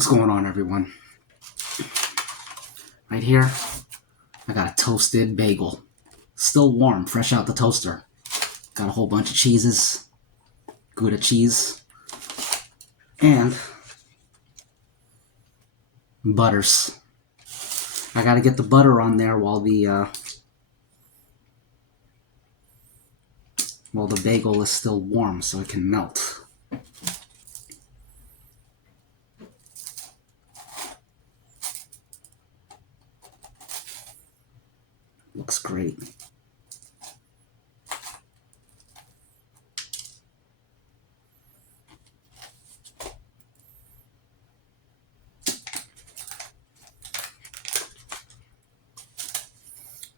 What's going on, everyone? Right here, I got a toasted bagel. Still warm, fresh out the toaster. Got a whole bunch of cheeses, Gouda cheese, and butters. I gotta get the butter on there while the bagel is still warm so it can melt. Looks great.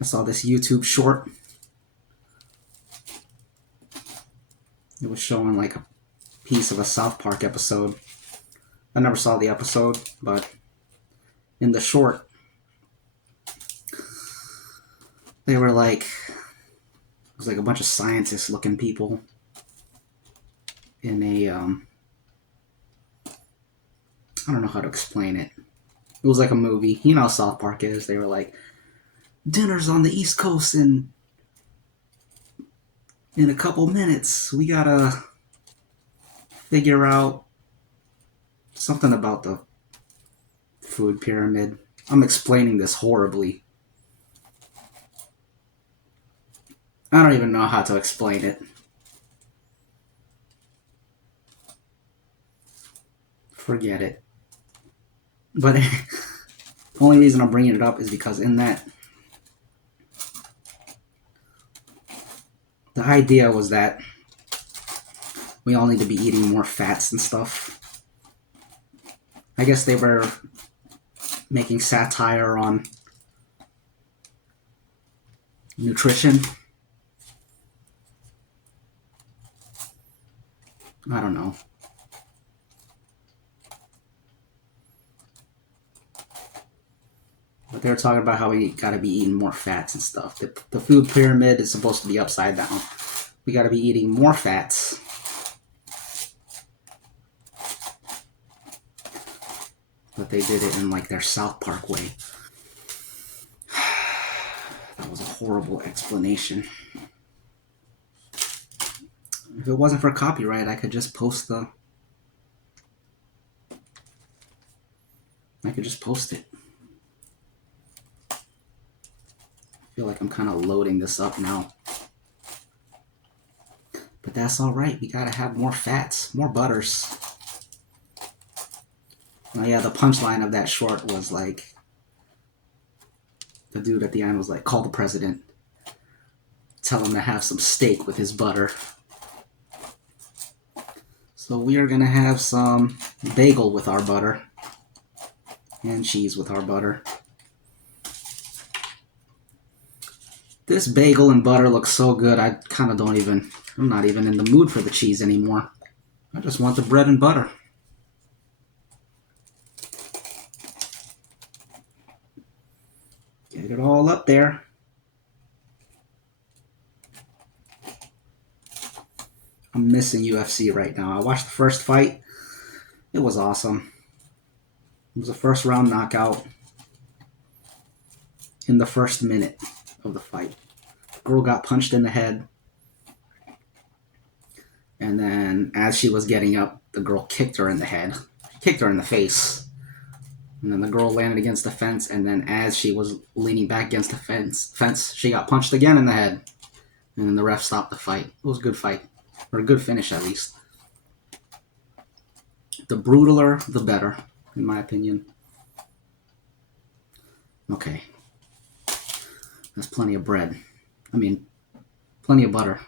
I saw this YouTube short. It was showing like a piece of a South Park episode. I never saw the episode, but in the short, they were like, it was like a bunch of scientist looking people in a, I don't know how to explain it. It was like a movie. You know how South Park is. They were like, dinner's on the East Coast in a couple minutes. We gotta figure out something about the food pyramid. I'm explaining this horribly. I don't even know how to explain it. Forget it. But the only reason I'm bringing it up is because in that, the idea was that we all need to be eating more fats and stuff. I guess they were making satire on nutrition. I don't know. But they're talking about how we gotta be eating more fats and stuff. The food pyramid is supposed to be upside down. We gotta be eating more fats. But they did it in like their South Park way. That was a horrible explanation. If it wasn't for copyright, I could just post it. I feel like I'm kind of loading this up now. But that's alright. We gotta have more fats, more butters. Oh yeah, the punchline of that short was like, the dude at the end was like, call the president. Tell him to have some steak with his butter. So we are gonna have some bagel with our butter. And cheese with our butter. This bagel and butter looks so good, I'm not even in the mood for the cheese anymore. I just want the bread and butter. Get it all up there. I'm missing UFC right now. I watched the first fight. It was awesome. It was a first round knockout in the first minute of the fight. The girl got punched in the head. And then as she was getting up, the girl kicked her in the head. Kicked her in the face. And then the girl landed against the fence. And then as she was leaning back against the fence, she got punched again in the head. And then the ref stopped the fight. It was a good fight. Or a good finish, at least. The brutaler, the better, in my opinion. Okay. That's plenty of bread. Plenty of butter.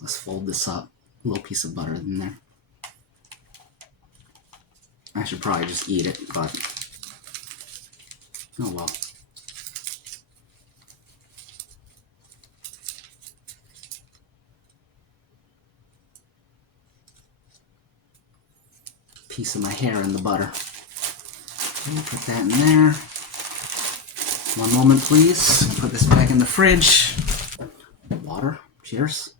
Let's fold this up. A little piece of butter in there. I should probably just eat it, but oh well. Piece of my hair in the butter. Okay, put that in there. One moment, please. Put this back in the fridge. Water. Cheers.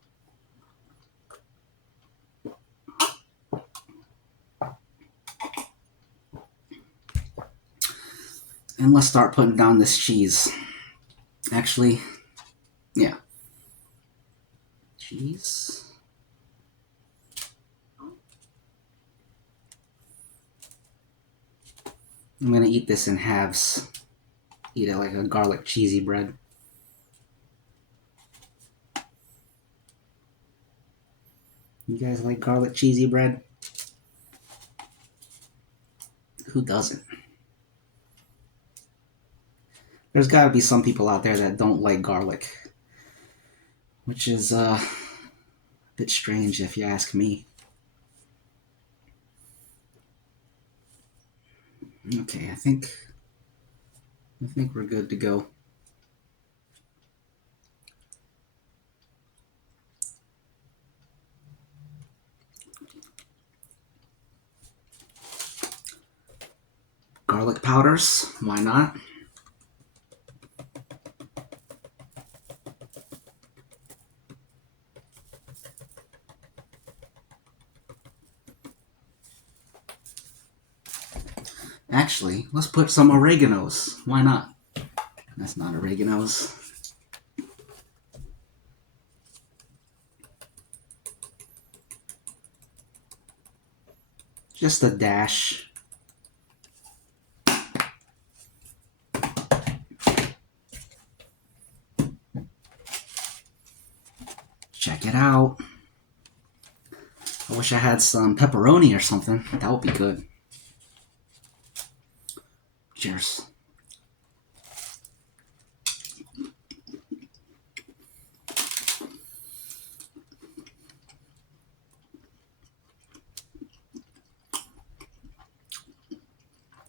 And let's start putting down this cheese. Actually, yeah. Cheese. I'm gonna eat this in halves. Eat it like a garlic cheesy bread. You guys like garlic cheesy bread? Who doesn't? There's gotta be some people out there that don't like garlic, which is a bit strange if you ask me. Okay, I think we're good to go. Garlic powders, why not? Actually, let's put some oreganos. Why not? That's not oreganos. Just a dash. Check it out. I wish I had some pepperoni or something. That would be good. Cheers.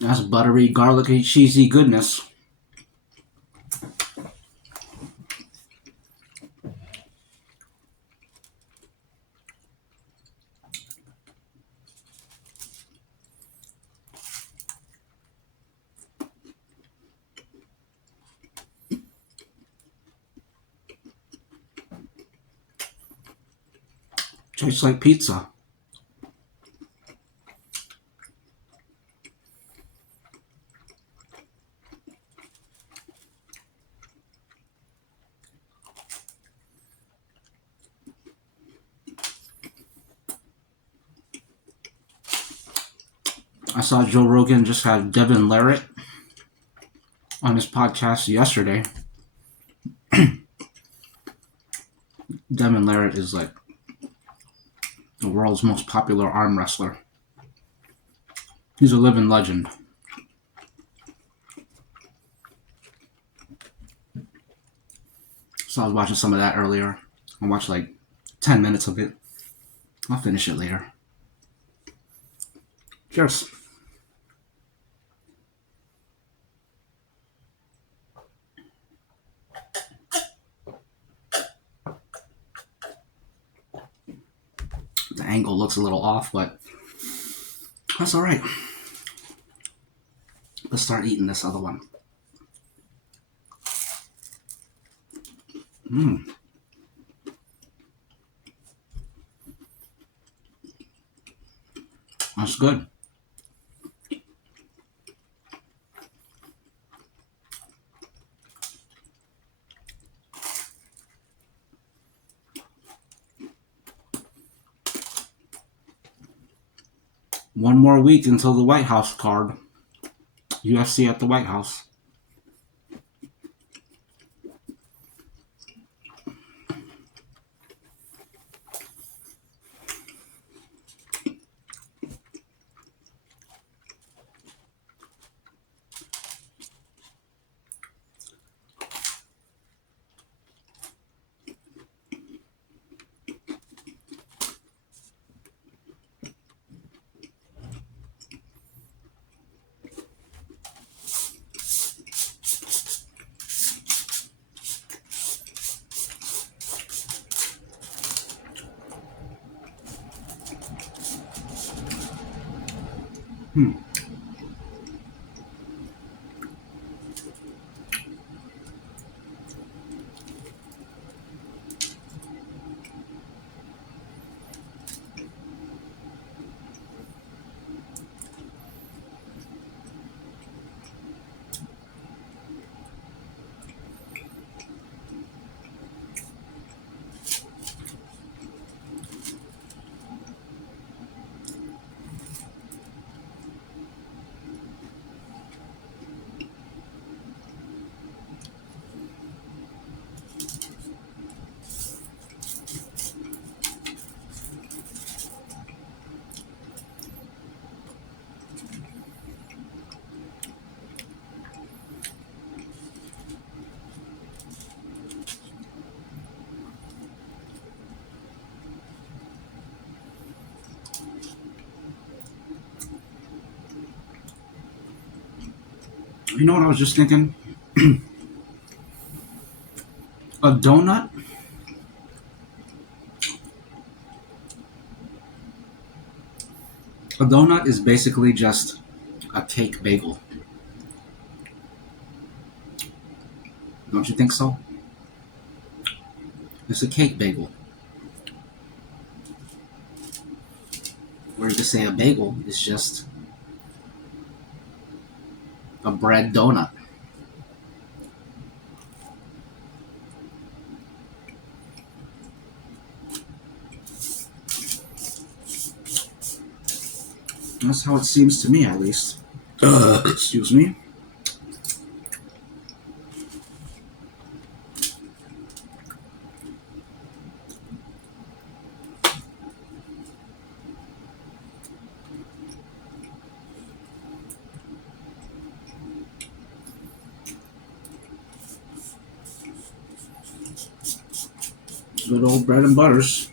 That's buttery, garlicky, cheesy goodness. Tastes like pizza. I saw Joe Rogan just have Devin Larratt on his podcast yesterday. Devin Larratt is like the world's most popular arm wrestler. He's a living legend. So I was watching some of that earlier. I watched like 10 minutes of it. I'll finish it later. Cheers. The angle looks a little off, but that's all right. Let's start eating this other one. That's good. One more week until the White House card. UFC at the White House. You know what I was just thinking? A donut. A donut is basically just a cake bagel. Don't you think so? It's a cake bagel. Or you could say a bagel is just a bread donut. That's how it seems to me, at least. Excuse me. Good old bread and butters.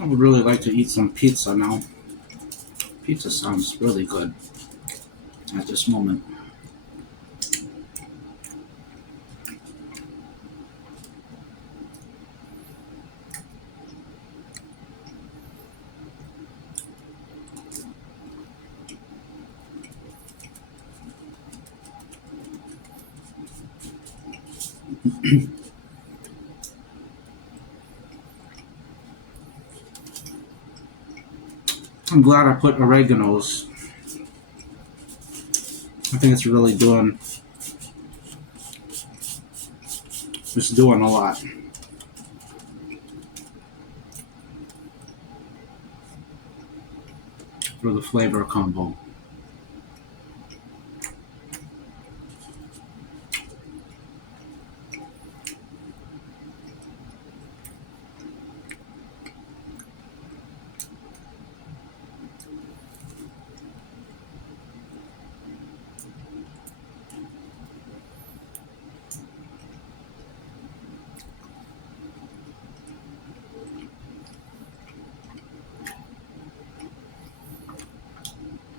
I would really like to eat some pizza now. Pizza sounds really good at this moment. I'm glad I put oregano's. I think it's really doing a lot for the flavor combo.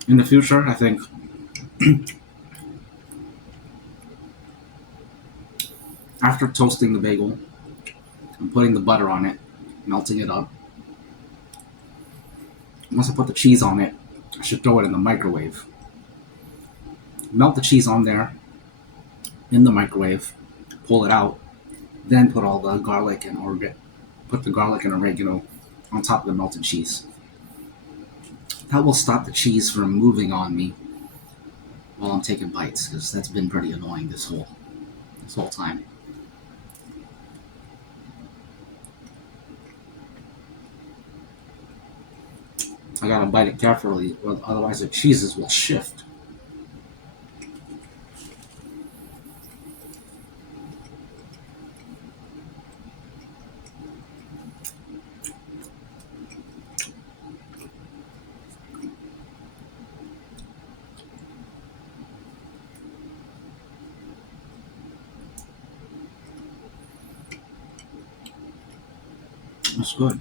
In the future, I think after toasting the bagel and putting the butter on it, melting it up, once I put the cheese on it, I should throw it in the microwave. Melt the cheese on there in the microwave, pull it out, then put all the garlic and put the garlic and oregano on top of the melted cheese. That will stop the cheese from moving on me while I'm taking bites, because that's been pretty annoying this whole time. I gotta bite it carefully, otherwise the cheeses will shift. That's good.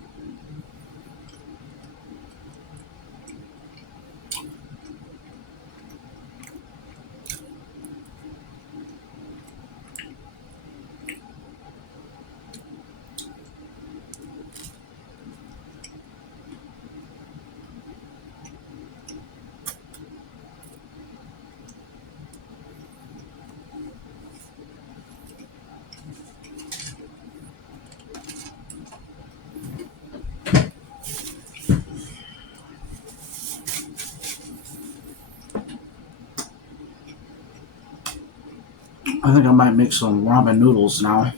I think I might make some ramen noodles now.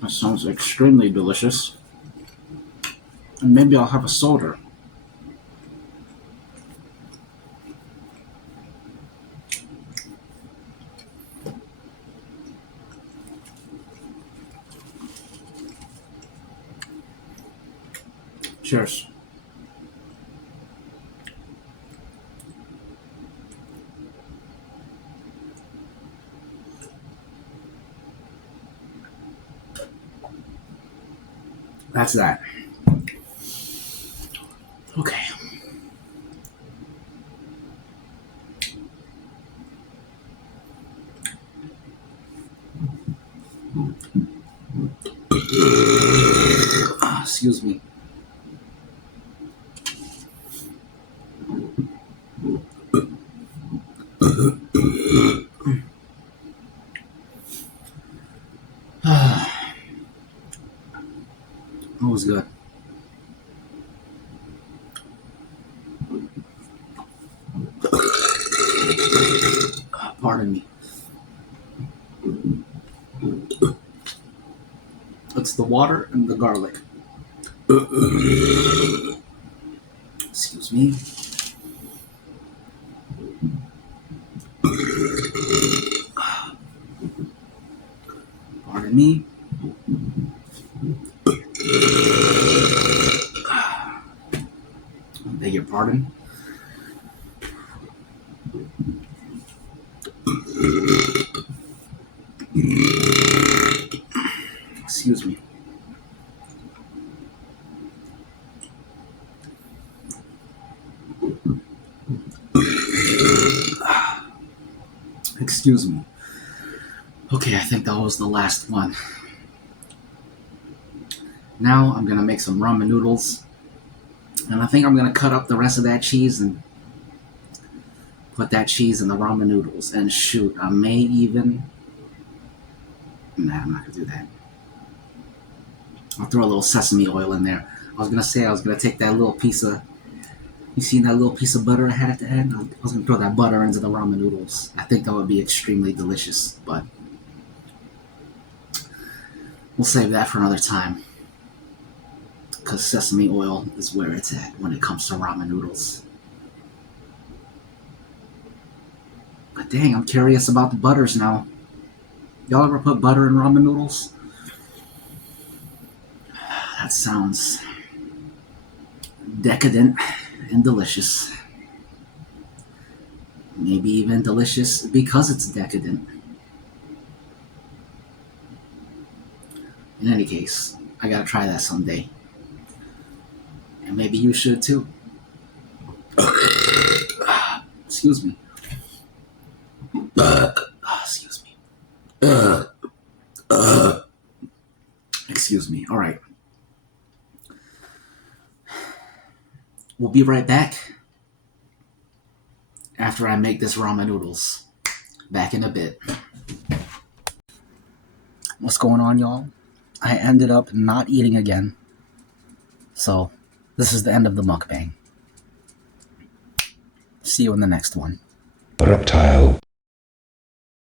That sounds extremely delicious. And maybe I'll have a soda. Cheers. That's that. Okay. Excuse me. That was good. Pardon me. It's the water and the garlic. Excuse me. Pardon me. I beg your pardon. Excuse me. Excuse me. Okay, I think that was the last one. Now I'm gonna make some ramen noodles. And I think I'm gonna cut up the rest of that cheese and put that cheese in the ramen noodles. And shoot, I may even... Nah, I'm not gonna do that. I'll throw a little sesame oil in there. I was gonna say I was gonna take that little piece of... You seen that little piece of butter I had at the end? I was gonna throw that butter into the ramen noodles. I think that would be extremely delicious, but... We'll save that for another time. Because sesame oil is where it's at when it comes to ramen noodles. But dang, I'm curious about the butters now. Y'all ever put butter in ramen noodles? That sounds decadent and delicious. Maybe even delicious because it's decadent. In any case, I gotta try that someday. And maybe you should too. Excuse me. Excuse me. Excuse me. All right. We'll be right back after I make this ramen noodles. Back in a bit. What's going on, y'all? I ended up not eating again. So, this is the end of the mukbang. See you in the next one. Reptile.